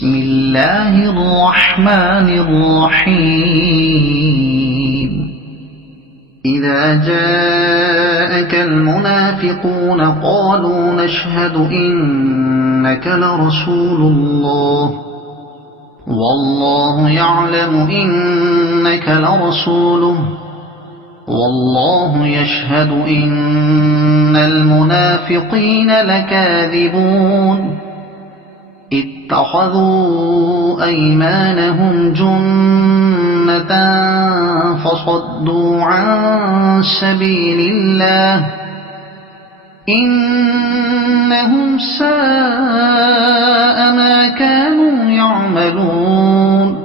بسم الله الرحمن الرحيم إذا جاءك المنافقون قالوا نشهد إنك لرسول الله والله يعلم إنك لرسوله والله يشهد إن المنافقين لكاذبون اتخذوا أيمانهم جنة فصدوا عن سبيل الله إنهم ساء ما كانوا يعملون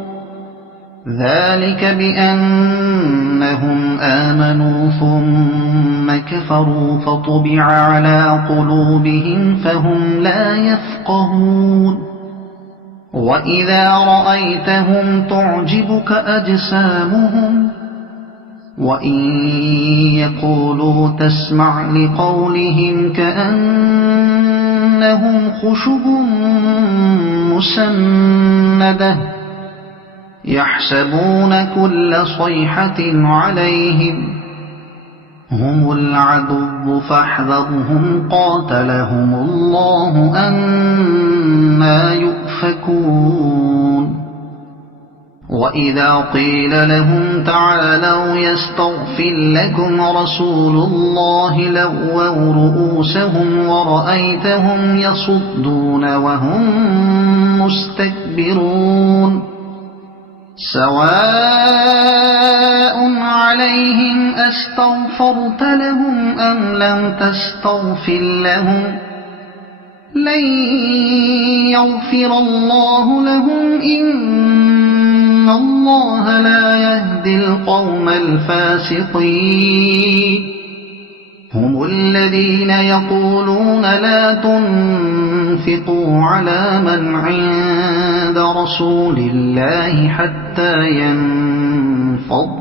ذلك بأنهم آمنوا ثم كفروا فطبع على قلوبهم فهم لا يفقهون وإذا رأيتهم تعجبك أجسامهم وإن يقولوا تسمع لقولهم كأنهم خشب مسندة يحسبون كل صيحة عليهم هم العدو فاحذرهم قاتلهم الله أنى يؤفكون وإذا قيل لهم تعالوا يستغفر لكم رسول الله لووا رؤوسهم ورأيتهم يصدون وهم مستكبرون سواء عليهم أستغفرت لهم أم لم تستغفر لهم لن يغفر الله لهم إن الله لا يهدي القوم الفاسقين هم الذين يقولون لا تنفقوا على من عند رسول الله حتى ينفضوا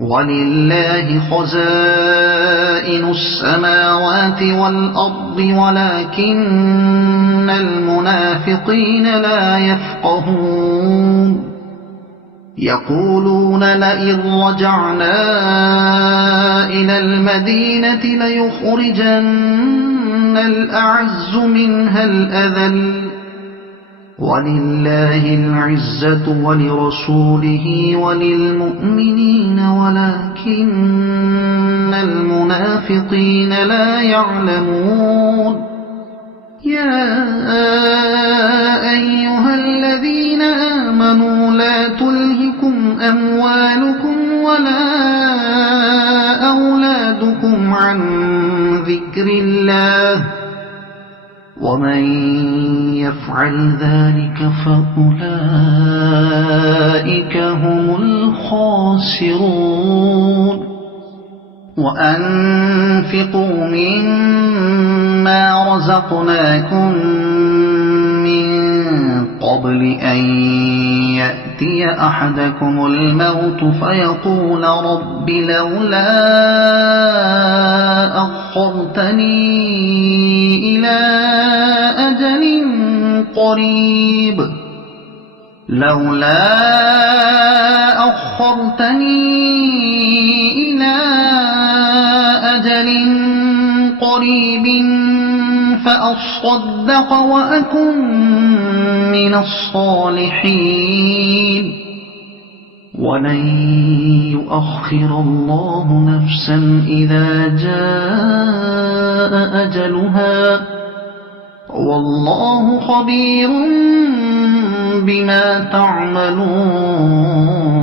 ولله خزائن السماوات والأرض ولكن المنافقين لا يفقهون يقولون لئن رجعنا إلى المدينة ليخرجن الأعز منها الأذل ولله العزة ولرسوله وللمؤمنين ولكن المنافقين لا يعلمون يا أيها الذين آمنوا لا تلهكم أموالكم ولا أولادكم عن ذكر الله ومن يفعل ذلك فأولئك هم الخاسرون وأنفقوا مما رزقناكم من قبل أن يأتي أحدكم الموت فيقول رب لولا أخرتني إلى أجل قريب فأصدق وأكن من الصالحين ولن يؤخر الله نفسا إذا جاء أجلها والله خبير بما تعملون